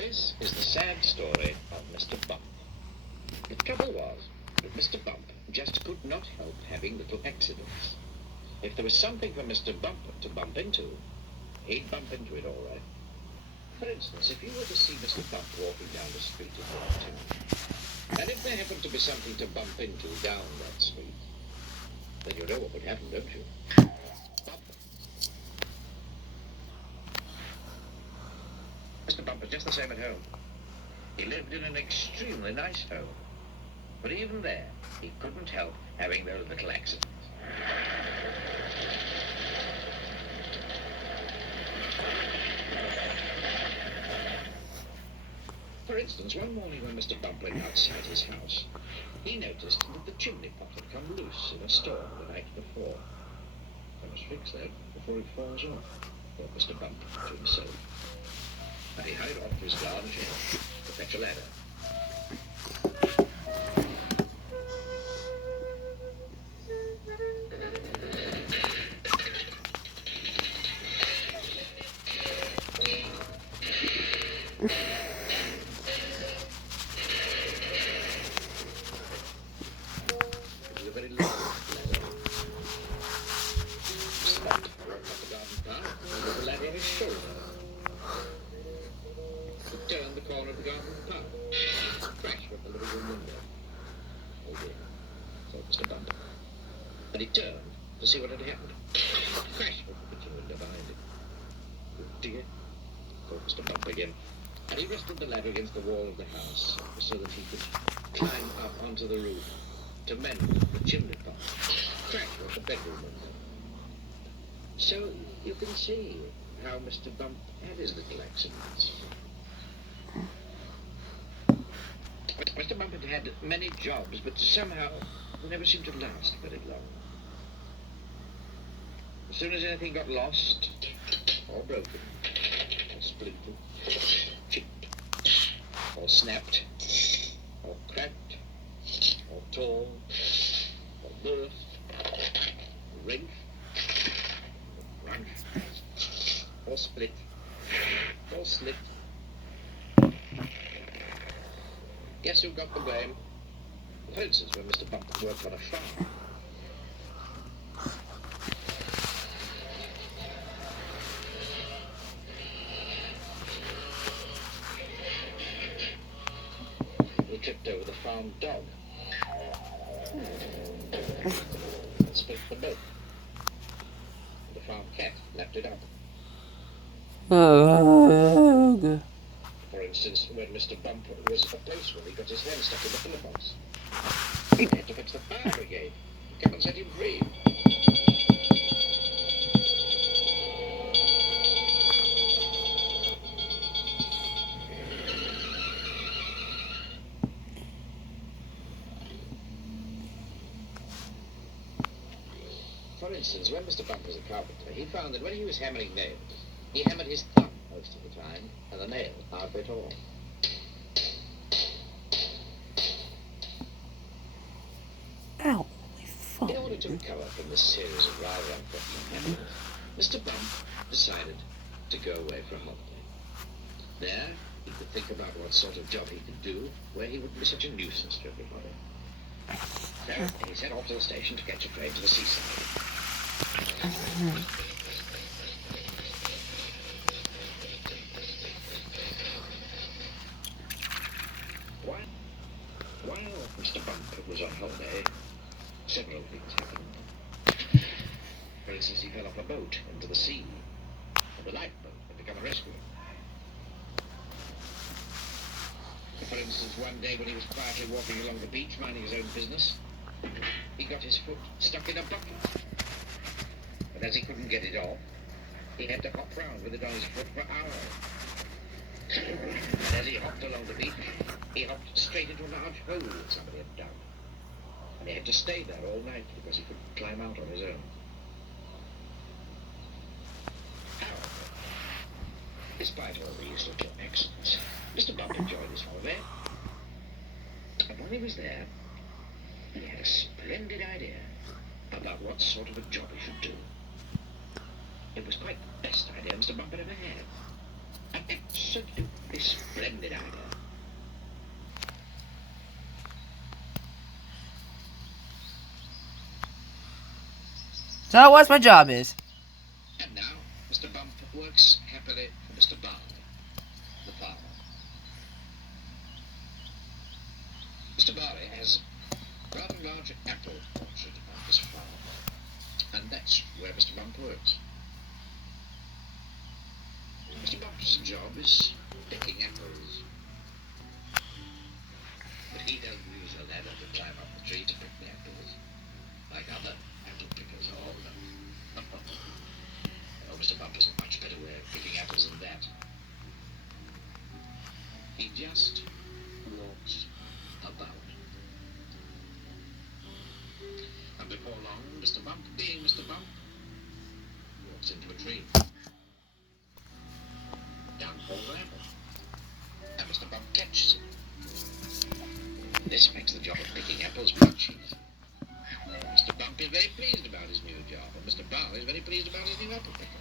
This is the sad story of Mr. Bump. The trouble was that Mr. Bump just could not help having little accidents. If there was something for Mr. Bump to bump into, he'd bump into it all right. For instance, if you were to see Mr. Bump walking down the street in your town, and if there happened to be something to bump into down that street, then you know what would happen, don't you? Bump. Mr. Bump was just the same at home. He lived in an extremely nice home. But even there, he couldn't help having those little accidents. For instance, one morning when Mr. Bump went outside his house, he noticed that the chimney pot had come loose in a storm the night before. I must fix that before it falls off, thought Mr. Bump to himself. And he hurried off to his garden shed to fetch a ladder. It was a very long ladder. Mr. Bump walked up the garden path with the ladder on his shoulder. He turned the corner of the garden path. Crash went the living room window. Oh dear, thought Mr. Bump. And he turned to see what had happened. Crash went the kitchen window behind him. Oh dear, thought Mr. Bump again. And he rested the ladder against the wall of the house so that he could climb up onto the roof to mend the chimney pot. Crash went the bedroom window. So you can see how Mr. Bump had his little accidents. Mr. Bump had had many jobs, but somehow they never seemed to last very long. As soon as anything got lost, or broken, or splintered, chipped, or snapped, or cracked, or torn, or burst, or wrenched, or crunched, or split, or slipped. Guess who got the blame? For instance, when Mr. Bump worked on a farm. He tripped over the farm dog. And spilt the milk. And the farm cat lapped it up. For instance, when Mr. Bump was a postman, he got his hand stuck in the pillar box. He had to fetch the fire brigade to come and set him free. For instance, when Mr. Bump was a carpenter, he found that when he was hammering nails, he hammered his thumb most of the time, and the nail hardly at all. Ow. In order to recover from this series of rather unfortunate happenings, Mr. Bump decided to go away for a holiday. There, he could think about what sort of job he could do where he wouldn't be such a nuisance to everybody. So he set off to the station to catch a train to the seaside. While Mr. Bump was on holiday, several things happened. For instance, he fell off a boat into the sea, and the lifeboat had to come and rescue him. For instance, one day when he was quietly walking along the beach, minding his own business, he got his foot stuck in a bucket. But as he couldn't get it off, he had to hop round with it on his foot for hours. And as he hopped along the beach, he hopped straight into a large hole that somebody had dug. And he had to stay there all night because he couldn't climb out on his own. However, despite all these little accidents, Mr. Bump enjoyed his holiday. And while he was there, he had a splendid idea about what sort of a job he should do. It was quite the best idea Mr. Bump had ever had. An absolutely splendid idea. So what's my job is? And now, Mr. Bump works happily for Mr. Barley, the farmer. Mr. Barley has a rather large apple orchard on his farm, and that's where Mr. Bump works. Mr. Bump's job is picking apples, but he doesn't use a ladder to climb up the tree to pick the apples, like other apple pickers all of them. Well, Mr. Bump has a much better way of picking apples than that. He just walks about. And before long, Mr. Bump, being Mr. Bump, walks into a tree. Down falls an apple. And Mr. Bump catches it. This makes the job of picking apples much easier. Mr. Bump is very pleased about his new job, and Mr. Barley is very pleased about his new apple picker.